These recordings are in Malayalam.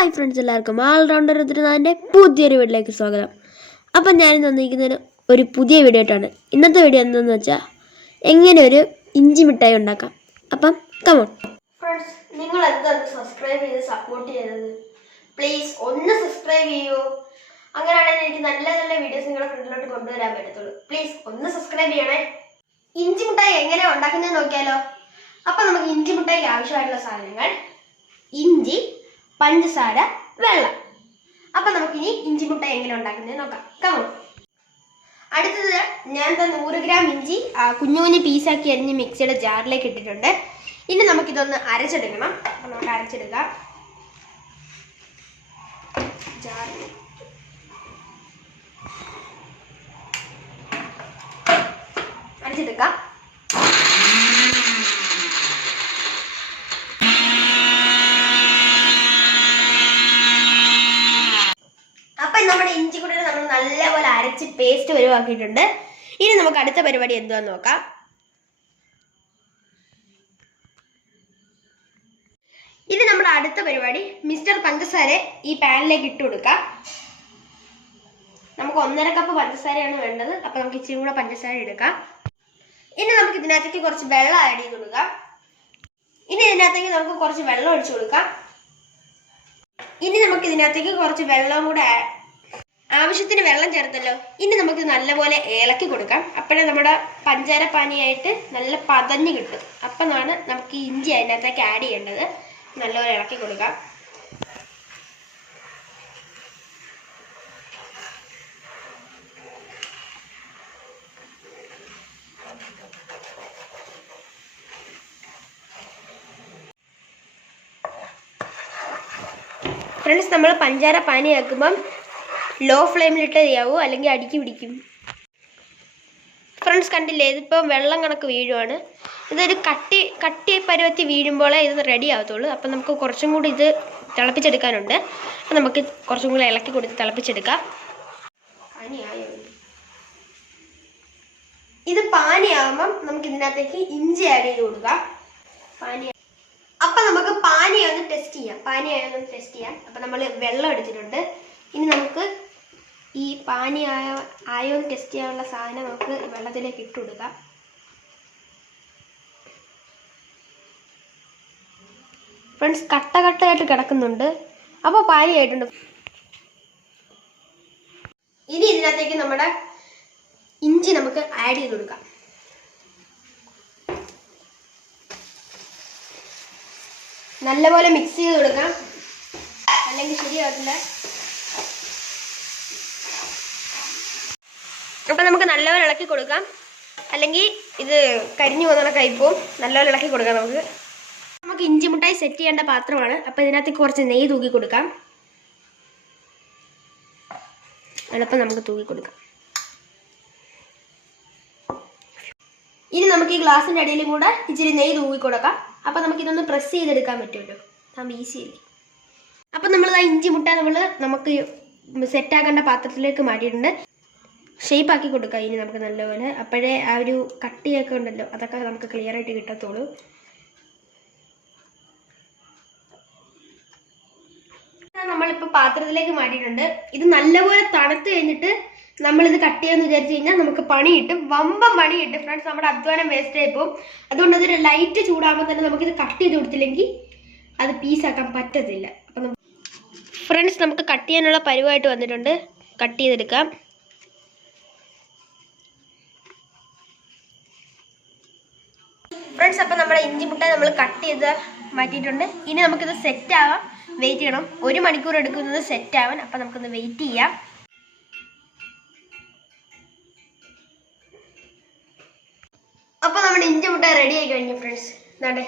ഹായ് ഫ്രണ്ട്സ് എല്ലാവർക്കും ആൾ ഓൾറൗണ്ടർ രുദ്രനാഥിന്റെ പുതിയൊരു വീഡിയോയിലേക്ക് സ്വാഗതം. അപ്പം ഞാൻ വന്നിരിക്കുന്നത് ഒരു പുതിയ വീഡിയോ ആയിട്ടാണ്. ഇന്നത്തെ വീഡിയോ എന്താണെന്ന് വെച്ചാൽ എങ്ങനെ ഒരു ഇഞ്ചി മിഠായി ഉണ്ടാക്കാം. അപ്പം കമോൺ ഫ്രണ്ട്സ് നിങ്ങൾ എന്താണ് സബ്സ്ക്രൈബ് ചെയ്ത് സപ്പോർട്ട് ചെയ്തത് പ്ലീസ് ഒന്ന് സബ്സ്ക്രൈബ് ചെയ്യൂ. അങ്ങനെയാണെങ്കിൽ എനിക്ക് നല്ല നല്ല വീഡിയോസ് നിങ്ങളുടെ ഫ്രണ്ടിലോട്ട് കൊണ്ടുവരാൻ പറ്റത്തുള്ളൂ. പ്ലീസ് ഒന്ന് സബ്സ്ക്രൈബ് ചെയ്യണേ. ഇഞ്ചി മിഠായി എങ്ങനെ ഉണ്ടാക്കുന്നത് നോക്കിയാലോ. അപ്പം നമുക്ക് ഇഞ്ചി മിഠായിക്ക് ആവശ്യമായിട്ടുള്ള സാധനങ്ങൾ ഇഞ്ചി പഞ്ചസാര വെള്ളം. അപ്പൊ നമുക്കിനി ഇഞ്ചി മുട്ട എങ്ങനെ ഉണ്ടാക്കുന്നത് നോക്കാം. കമോ അടുത്തത് ഞാൻ എന്താ നൂറ് ഗ്രാം ഇഞ്ചി ആ, കുഞ്ഞു കുഞ്ഞു പീസാക്കി അരിഞ്ഞ് മിക്സിയുടെ ജാറിലേക്ക് ഇട്ടിട്ടുണ്ട്. ഇനി നമുക്കിതൊന്ന് അരച്ചെടുക്കണം. അപ്പൊ നമുക്ക് അരച്ചെടുക്കാം. ജാറിൽ അരച്ചെടുക്കാം. അരച്ച് വരുവാക്കിയിട്ടുണ്ട് ഇനി നമുക്ക് അടുത്ത പരിപാടി എന്തുവാന്ന് നോക്കാം. ഇനി നമ്മുടെ അടുത്ത പരിപാടി മിസ്റ്റർ പഞ്ചസാര ഈ പാനിലേക്ക് ഇട്ട് കൊടുക്കാം. നമുക്ക് ഒന്നര കപ്പ് പഞ്ചസാരയാണ് വേണ്ടത്. അപ്പൊ നമുക്ക് ഇച്ചിരി കൂടെ പഞ്ചസാര എടുക്കാം. ഇനി നമുക്ക് ഇതിനകത്തേക്ക് കുറച്ച് വെള്ളം ആഡ് ചെയ്ത് കൊടുക്കാം. ഇനി ഇതിനകത്തേക്ക് നമുക്ക് കുറച്ച് വെള്ളം ഒഴിച്ചു കൊടുക്കാം. ഇനി നമുക്ക് ഇതിനകത്തേക്ക് കുറച്ച് വെള്ളം കൂടെ ആവശ്യത്തിന് വെള്ളം ചേർത്തല്ലോ. ഇനി നമുക്ക് നല്ലപോലെ ഏലക്കി കൊടുക്കാം. അപ്പോഴേ നമ്മുടെ പഞ്ചാര പാനിയായിട്ട് നല്ല പതഞ്ഞ് കിട്ടും. അപ്പോഴാണ് നമുക്ക് ഇഞ്ചി അതിനകത്തേക്ക് ആഡ് ചെയ്യേണ്ടത്. നല്ലപോലെ ഇളക്കി കൊടുക്കാം. ഫ്രണ്ട്സ് നമ്മൾ പഞ്ചാര പാനി ആക്കുമ്പം ലോ ഫ്ലെയിമിലിട്ട് ചെയ്യാവൂ അല്ലെങ്കിൽ അടിക്കി പിടിക്കും. ഫ്രണ്ട്സ് കണ്ടില്ലേ? ഇതിപ്പോൾ വെള്ളം കണക്ക് വീഴുവാണ്. ഇതൊരു കട്ടി കട്ടി പരുവത്തി വീഴുമ്പോഴേ ഇത് റെഡി ആവത്തുള്ളൂ. അപ്പം നമുക്ക് കുറച്ചും കൂടി ഇത് തിളപ്പിച്ചെടുക്കാനുണ്ട്. നമുക്ക് കുറച്ചും കൂടി ഇളക്കി കൊടുത്ത് തിളപ്പിച്ചെടുക്കാം. ഇത് പാനിയാകുമ്പം നമുക്ക് ഇതിനകത്തേക്ക് ഇഞ്ചി ആഡ് ചെയ്ത് കൊടുക്കാം. പാനി അപ്പം നമുക്ക് പാനിയൊന്ന് ടെസ്റ്റ് ചെയ്യാം. പാനിയായൊന്ന് ടെസ്റ്റ് ചെയ്യാം. അപ്പം നമ്മൾ വെള്ളം എടുത്തിട്ടുണ്ട്. ഇനി നമുക്ക് ഈ പാനി ആയ ആയോ ടെസ്റ്റ് ചെയ്യാനുള്ള സാധനം നമുക്ക് വെള്ളത്തിലേക്ക് ഇട്ട് കൊടുക്കാം. ഫ്രണ്ട്സ് കട്ട കട്ടയായിട്ട് കിടക്കുന്നുണ്ട്. അപ്പോൾ പാനി ആയിട്ടുണ്ട്. ഇനി ഇതിനകത്തേക്ക് നമ്മുടെ ഇഞ്ചി നമുക്ക് ആഡ് ചെയ്ത് കൊടുക്കാം. നല്ലപോലെ മിക്സ് ചെയ്ത് കൊടുക്കാം. അല്ലെങ്കിൽ ശരിയാകത്തില്ല അപ്പം നമുക്ക് നല്ലപോലെ ഇളക്കി കൊടുക്കാം. അല്ലെങ്കിൽ ഇത് കരിഞ്ഞു പോകുന്ന കൈപ്പോവും നല്ലപോലെ ഇളക്കി കൊടുക്കാം നമുക്ക്. നമുക്ക് ഇഞ്ചി മുട്ടായി സെറ്റ് ചെയ്യേണ്ട പാത്രമാണ്. അപ്പം ഇതിനകത്ത് കുറച്ച് നെയ്യ് തൂക്കി കൊടുക്കാം. എളുപ്പം നമുക്ക് തൂക്കി കൊടുക്കാം. ഇനി നമുക്ക് ഈ ഗ്ലാസിന്റെ അടിയിലും കൂടെ ഇച്ചിരി നെയ്യ് തൂക്കി കൊടുക്കാം. അപ്പം നമുക്ക് ഇതൊന്ന് പ്രസ് ചെയ്തെടുക്കാൻ പറ്റുമല്ലോ. നമ്മൾ ആയി അപ്പം നമ്മൾ ആ ഇഞ്ചി മുട്ട നമ്മൾ നമുക്ക് സെറ്റാക്കേണ്ട പാത്രത്തിലേക്ക് മാറ്റിയിട്ടുണ്ട്. ഷേപ്പ് ആക്കി കൊടുക്കാം ഇനി നമുക്ക് നല്ലപോലെ. അപ്പോഴേ ആ ഒരു കട്ടിയൊക്കെ ഉണ്ടല്ലോ അതൊക്കെ നമുക്ക് ക്ലിയർ ആയിട്ട് കിട്ടത്തുള്ളൂ. നമ്മളിപ്പോൾ പാത്രത്തിലേക്ക് മാറ്റിയിട്ടുണ്ട്. ഇത് നല്ലപോലെ തണുത്ത് കഴിഞ്ഞിട്ട് നമ്മളിത് കട്ട് ചെയ്യാന്ന് വിചാരിച്ചു കഴിഞ്ഞാൽ നമുക്ക് പണി കിട്ടും വമ്പം പണി കിട്ടും ഫ്രണ്ട്സ് നമ്മുടെ അധ്വാനം വേസ്റ്റ് ആയി പോകും അതുകൊണ്ട് അതൊരു ലൈറ്റ് ചൂടാകുമ്പോൾ തന്നെ നമുക്കിത് കട്ട് ചെയ്ത് കൊടുത്തില്ലെങ്കിൽ അത് പീസാക്കാൻ പറ്റത്തില്ല. അപ്പം ഫ്രണ്ട്സ് നമുക്ക് കട്ട് ചെയ്യാനുള്ള പരിവായിട്ട് വന്നിട്ടുണ്ട്. കട്ട് ചെയ്തെടുക്കാം. ഫ്രണ്ട്സ് അപ്പം നമ്മുടെ ഇഞ്ചി മുട്ട നമ്മൾ കട്ട് ചെയ്ത് മാറ്റിയിട്ടുണ്ട്. ഇനി നമുക്കിത് സെറ്റ് ആവാം. വെയിറ്റ് ചെയ്യണം. ഒരു മണിക്കൂർ എടുക്കുന്നത് സെറ്റ് ആവാൻ. അപ്പം നമുക്കൊന്ന് വെയിറ്റ് ചെയ്യാം. അപ്പം നമ്മുടെ ഇഞ്ചി മുട്ട റെഡി ആയി കഴിഞ്ഞു ഫ്രണ്ട്സ് ഇതാണ്ടേ.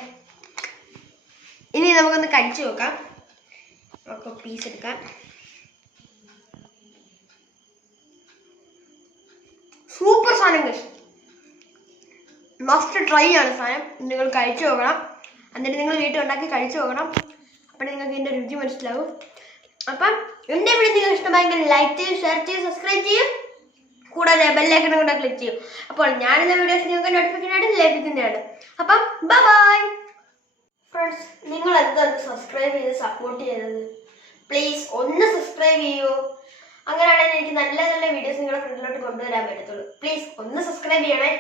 ഇനി നമുക്കൊന്ന് കഴിച്ചു നോക്കാം. നമുക്ക് പീസ് എടുക്കാം. സൂപ്പർ സാധനം കഴിച്ചു മസ്റ്റ് ട്രൈ ആണ് സാധനം നിങ്ങൾ കഴിച്ചു നോക്കണം. എന്നിട്ട് നിങ്ങൾ വീട്ടിൽ ഉണ്ടാക്കി കഴിച്ചു നോക്കണം. അപ്പോൾ നിങ്ങൾക്ക് ഇതിന്റെ രുചി മനസ്സിലാവും. അപ്പം എന്റെ വീഡിയോ നിങ്ങൾക്ക് ഇഷ്ടമായെങ്കിൽ ലൈക്ക് ചെയ്യും ഷെയർ ചെയ്യും സബ്സ്ക്രൈബ് ചെയ്യും. കൂടാതെ ബെല്ലൈക്കണും കൂടെ ക്ലിക്ക് ചെയ്യും. അപ്പോൾ ഞാൻ ഞാനിന്ന വീഡിയോസ് നിങ്ങൾക്ക് നോട്ടിഫിക്കേഷൻ ആയിട്ട് ലഭിക്കുന്നതാണ്. അപ്പം ബൈ ഫ്രണ്ട്സ് നിങ്ങൾ എന്താണ് സബ്സ്ക്രൈബ് ചെയ്ത് സപ്പോർട്ട് ചെയ്തത്? പ്ലീസ് ഒന്ന് സബ്സ്ക്രൈബ് ചെയ്യൂ. അങ്ങനെയാണെങ്കിൽ എനിക്ക് നല്ല നല്ല വീഡിയോസ് നിങ്ങളുടെ ഫ്രണ്ടിലോട്ട് കൊണ്ടുവരാൻ പറ്റത്തുള്ളൂ. പ്ലീസ് ഒന്ന് സബ്സ്ക്രൈബ് ചെയ്യണേ.